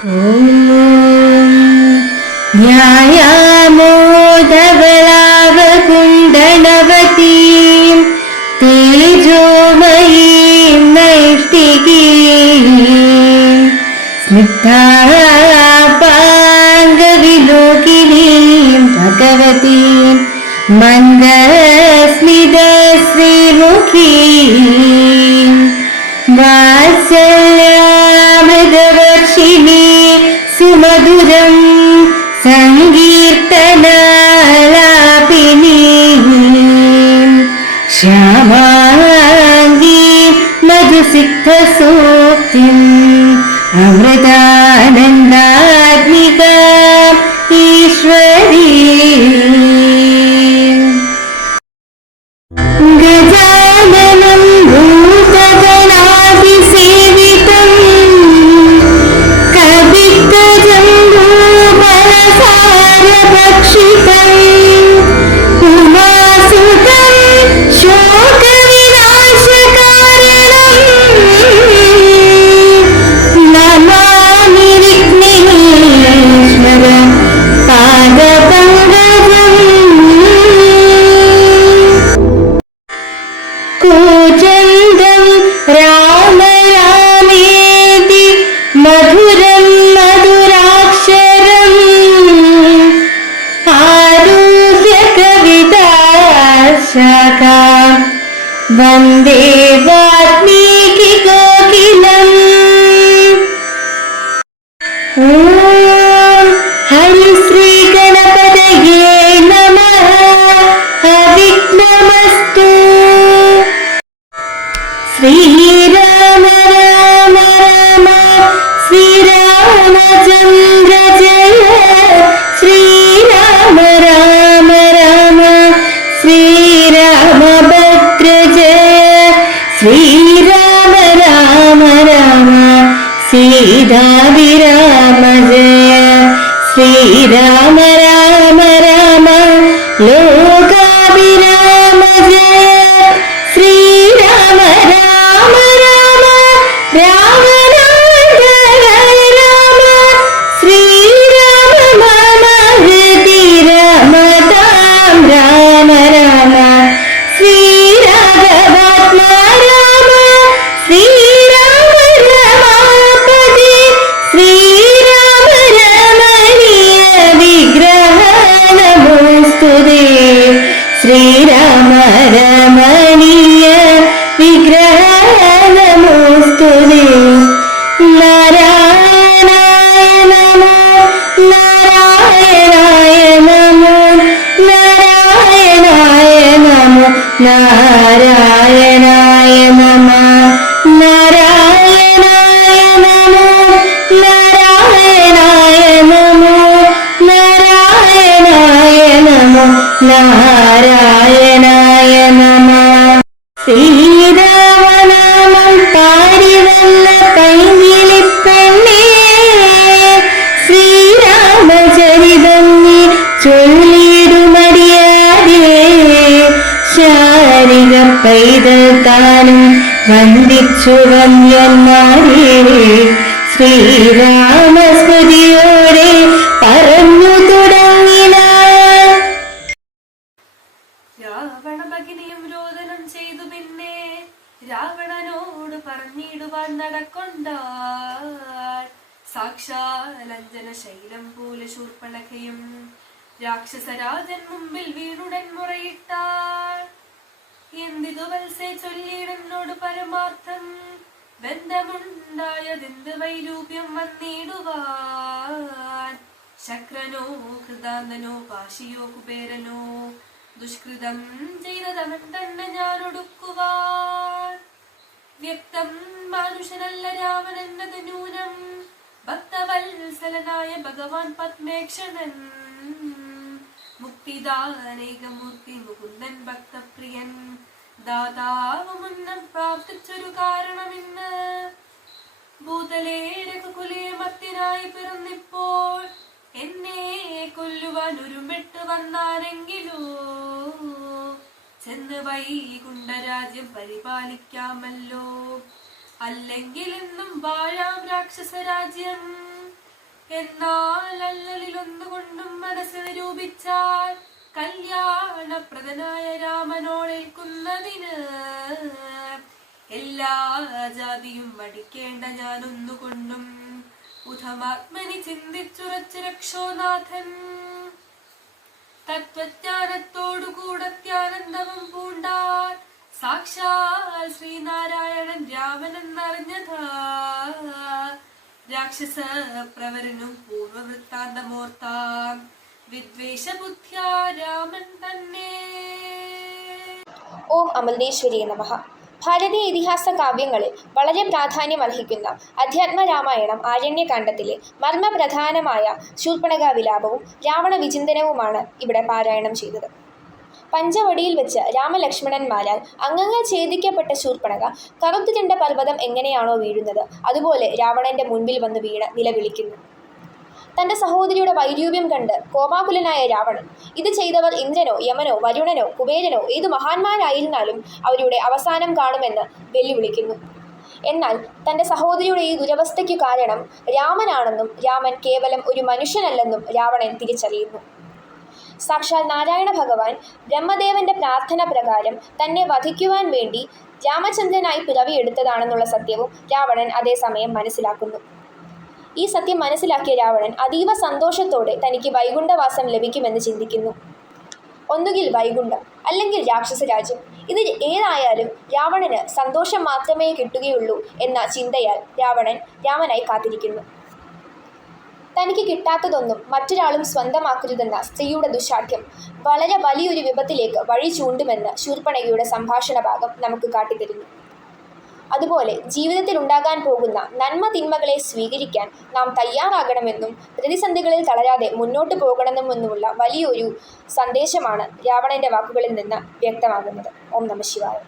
ന്യായമോദവളാവകുണ്ടനവതീം തേജോമയീം നൈഷ്ഠികീം സ്നിഗ്ധാപാംഗവിലോകിനീം ഭഗവതീം മന്ദസ്മിതശ്രീമുഖീം വാത്സല്യാമൃതവർഷിണീ സുമധുരം സങ്കീർത്തനാലാപിനീം ശ്യാമാംഗീം മധുസിക്തസൂക്തിം അമൃതാനന്ദാത്മികാം ഈശ്വരീം ഗജാനനം ഭൂതഗണാതിസേവിതം കവിത്തജംബൂഫലസാരഭക്ഷിതം ഉമാസുതം ശോകവിനാശകാരണം നമാമി വിഘ്നേശ്വര പാദപങ്കജം കൂജന്തം രാമ രാമേതി മധുരം മധുരാക്ഷരം ആരുഹ്യ കവിതാശാഖാം വന്ദേ വാൽമീകി കോകിലം. ഓം ഹരിശ്രീ ഗണപതയേ നമഃ. അവിഘ്നമസ്തു. ശ്രീരാമ രാമ രാമ ശ്രീരാമചന്ദ്ര ജയ. ശ്രീരാമ രാമ രാമ ശ്രീരാമഭദ്ര ജയ. ശ്രീരാമ രാമ രാമ സീതാഭിരാമ ജയ. ശ്രീരാമ രാമ രാമ ലോകാഭിരാമ ജയ. ശ്രീരാമ രാമ രാമ രാമ രാമ ശ്രീരാമ മമ ഹൃദി രമതാം രാമ രാമ. ശ്രീരാഘവാത്മാ രാമ ശ്രീരാമ രമാപതി. ശ്രീരാമ രമണീയ വിഗ്രഹ നമോസ്തുതേ. ശ്രീരാമ രമണീയ വിഗ്രഹ നമോസ്തുതേ. നാരായണായ നമോ നാരായണായ നമോ നാരായണായ നമോ നാരായണായ നമോ നാരായണായ നമോ നാരായണായ നമോ നാരായണായ നമോ നാരായണായ നമോ. ശ്രീരാമനാമം പാടിവന്ന പൈങ്കിളിപ്പെണ്ണേ ശ്രീരാമചരിതം നീ ചൊല്ലിടുമടിയാതെ. ശാരിക പൈതൽ താനും വന്ദിച്ചു വന്യന്മാരെ ശ്രീരാമസ്മൃതിയോടെ പറഞ്ഞു തുടങ്ങിന. രാവണഭഗിനിയും രോദനം ചെയ്തു. പിന്നെ രാവണനോട് പറഞ്ഞിടുവാൻ നടക്കൊണ്ടാൾ. സാക്ഷാലഞ്ജന ശൈലം പോലെ ശൂർപ്പണഖയും രാക്ഷസരാജൻ മുമ്പിൽ വീണുടൻ മുറയിട്ടാൾ. എന്തിതു വത്സേ ചൊല്ലിയിടുന്നോട് പരമാർത്ഥം ബന്ധമുണ്ടായതെന്ത് വൈരൂപ്യം വന്നിടുവാൻ. ശക്രനോ ഹൃദാന്തനോ പാശിയോ കുബേരനോ ദുഷ്കൃതം ചെയ്തതവൻ തന്നെ ഞാൻ ഒടുക്കുവാൻ. വ്യക്തം മാനുഷനല്ല രാവണെന്നത് നൂനം ഭക്തവത്സലനായ ഭഗവാൻ പത്മേക്ഷണൻ. മുക്തിദാനേകമൂർത്തി മുകുന്ദൻ ഭക്തപ്രിയൻ ദാതാവ് മുന്നം പ്രാർത്ഥിച്ചൊരു കാരണമിന്ന്. ഭൂതലേ രഘുകുലേ മത്തിനായി പിറന്നിപ്പോൾ എന്നെ കൊല്ലുവാൻ ഒരുമിട്ട് വന്നാരെങ്കിലോ. ചെന്ന് വൈകുണ്ഠരാജ്യം പരിപാലിക്കാമല്ലോ. അല്ലെങ്കിൽ എന്നും വാഴാം രാക്ഷസരാജ്യം. എന്നാൽ അല്ലലിലൊന്നുകൊണ്ടും മനസ്സ് നിരൂപിച്ചാൽ കല്യാണപ്രദനായ രാമനോളേൽക്കുന്നതിന് എല്ലാ ജാതിയും മടിക്കേണ്ട ഞാനൊന്നുകൊണ്ടും ഉധമാത്മനി ചിന്തിച്ചുറച്ച രക്ഷോനാഥൻ. തത്വജ്ഞാനത്തോടുകൂടത്യാനന്ദവും പൂണ്ടാൻ സാക്ഷാൽ ശ്രീനാരായണൻ രാമനെന്നറിഞ്ഞതാ. രാക്ഷസ പ്രവരനും പൂർവവൃത്താന്തമോർത്താം വിദ്വേഷബുദ്ധ്യാ രാമൻ തന്നെ. ഓം അമൃതേശ്വരിയെ നമഃ. ഭാരതീയ ഇതിഹാസ കാവ്യങ്ങളിൽ വളരെ പ്രാധാന്യമർഹിക്കുന്ന അധ്യാത്മരാമായണം ആരണ്യകാണ്ഡത്തിലെ മർമ്മപ്രധാനമായ ശൂർപ്പണഖ വിലാപവും രാവണ വിചിന്തനവുമാണ് ഇവിടെ പാരായണം ചെയ്തത്. പഞ്ചവടിയിൽ വെച്ച് രാമലക്ഷ്മണന്മാരാൽ അംഗങ്ങൾ ഛേദിക്കപ്പെട്ട ശൂർപ്പണഖ കറുത്തിരുണ്ട പർവ്വതം എങ്ങനെയാണോ വീഴുന്നത് അതുപോലെ രാവണന്റെ മുൻപിൽ വന്ന് വീണ് നിലവിളിക്കുന്നു. തൻ്റെ സഹോദരിയുടെ വൈരൂപ്യം കണ്ട് കോപാകുലനായ രാവണൻ ഇത് ചെയ്തവർ ഇന്ദ്രനോ യമനോ വരുണനോ കുബേരനോ ഏതു മഹാന്മാരായിരുന്നാലും അവരുടെ അവസാനം കാണുമെന്ന് വെല്ലുവിളിക്കുന്നു. എന്നാൽ തൻ്റെ സഹോദരിയുടെ ഈ ദുരവസ്ഥയ്ക്കു കാരണം രാമനാണെന്നും രാമൻ കേവലം ഒരു മനുഷ്യനല്ലെന്നും രാവണൻ തിരിച്ചറിയുന്നു. സാക്ഷാൽ നാരായണ ഭഗവാൻ ബ്രഹ്മദേവന്റെ പ്രാർത്ഥന പ്രകാരം തന്നെ വധിക്കുവാൻ വേണ്ടി രാമചന്ദ്രനായി പിറവിയെടുത്തതാണെന്നുള്ള സത്യവും രാവണൻ അതേസമയം മനസ്സിലാക്കുന്നു. ഈ സത്യം മനസ്സിലാക്കിയ രാവണൻ അതീവ സന്തോഷത്തോടെ തനിക്ക് വൈകുണ്ഠവാസം ലഭിക്കുമെന്ന് ചിന്തിക്കുന്നു. ഒന്നുകിൽ വൈകുണ്ഠം അല്ലെങ്കിൽ രാക്ഷസ രാജ്യം, ഇത് ഏതായാലും രാവണന് സന്തോഷം മാത്രമേ കിട്ടുകയുള്ളൂ എന്ന ചിന്തയാൽ രാവണൻ രാമനായി കാത്തിരിക്കുന്നു. തനിക്ക് കിട്ടാത്തതൊന്നും മറ്റൊരാളും സ്വന്തമാക്കരുതെന്ന സ്ത്രീയുടെ ദുശാഠ്യം വളരെ വലിയൊരു വിപത്തിലേക്ക് വഴി ചൂണ്ടുമെന്ന് ശൂർപ്പണഖയുടെ സംഭാഷണ ഭാഗം നമുക്ക് കാട്ടിത്തരുന്നു. അതുപോലെ ജീവിതത്തിൽ ഉണ്ടാകാൻ പോകുന്ന നന്മ തിന്മകളെ സ്വീകരിക്കാൻ നാം തയ്യാറാകണമെന്നും പ്രതിസന്ധികളിൽ തളരാതെ മുന്നോട്ട് പോകണമെന്നുമുള്ള വലിയൊരു സന്ദേശമാണ് രാവണന്റെ വാക്കുകളിൽ നിന്ന് വ്യക്തമാകുന്നത്. ഓം നമഃ ശിവായ.